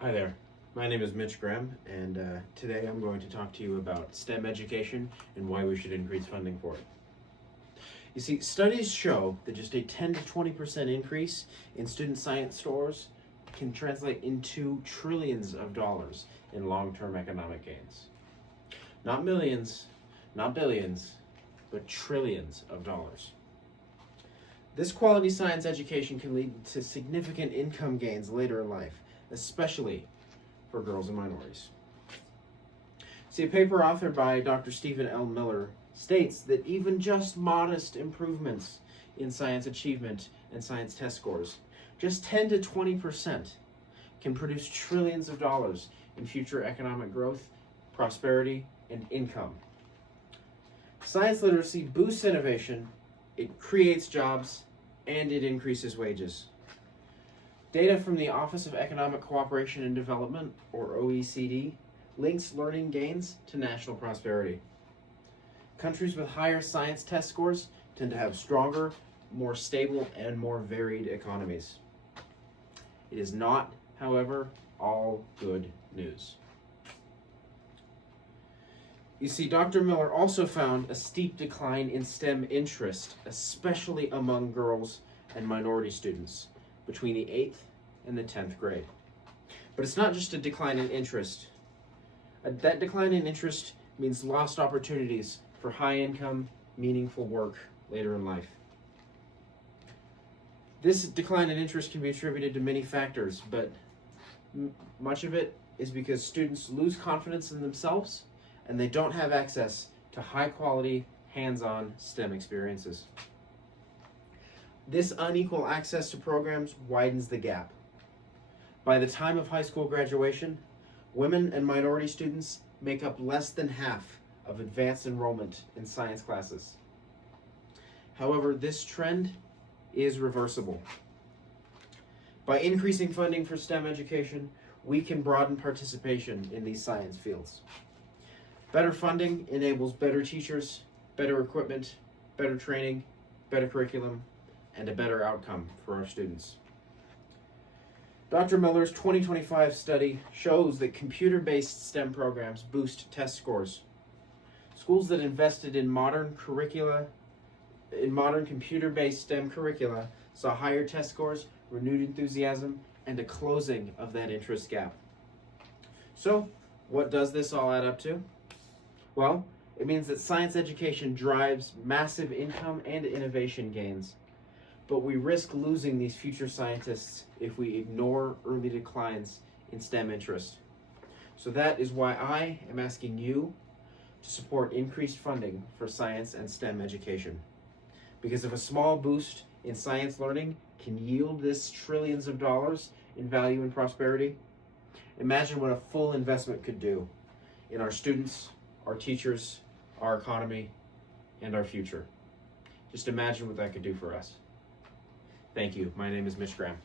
Hi there, my name is Mitch Graham, and today I'm going to talk to you about STEM education and why we should increase funding for it. You see, studies show that just a 10 to 20% increase in student science scores can translate into trillions of dollars in long-term economic gains. Not millions, not billions, but trillions of dollars. This quality science education can lead to significant income gains later in life, especially for girls and minorities. See, a paper authored by Dr. Stephen L. Miller states that even just modest improvements in science achievement and science test scores, just 10 to 20%, can produce trillions of dollars in future economic growth, prosperity, and income. Science literacy boosts innovation, it creates jobs, and it increases wages. Data from the Office of Economic Cooperation and Development, or OECD, links learning gains to national prosperity. Countries with higher science test scores tend to have stronger, more stable, and more varied economies. It is not, however, all good news. You see, Dr. Miller also found a steep decline in STEM interest, especially among girls and minority students, between the 8th and the 10th grade. But it's not just a decline in interest. That decline in interest means lost opportunities for high-income, meaningful work later in life. This decline in interest can be attributed to many factors, but much of it is because students lose confidence in themselves and they don't have access to high-quality, hands-on STEM experiences. This unequal access to programs widens the gap. By the time of high school graduation, women and minority students make up less than half of advanced enrollment in science classes. However, this trend is reversible. By increasing funding for STEM education, we can broaden participation in these science fields. Better funding enables better teachers, better equipment, better training, better curriculum, and a better outcome for our students. Dr. Miller's 2025 study shows that computer-based STEM programs boost test scores. Schools that invested in modern computer-based STEM curricula saw higher test scores, renewed enthusiasm, and a closing of that interest gap. So, what does this all add up to? Well, it means that science education drives massive income and innovation gains. But we risk losing these future scientists if we ignore early declines in STEM interest. So that is why I am asking you to support increased funding for science and STEM education. Because if a small boost in science learning can yield this trillions of dollars in value and prosperity, imagine what a full investment could do in our students, our teachers, our economy, and our future. Just imagine what that could do for us. Thank you. My name is Mitch Graham.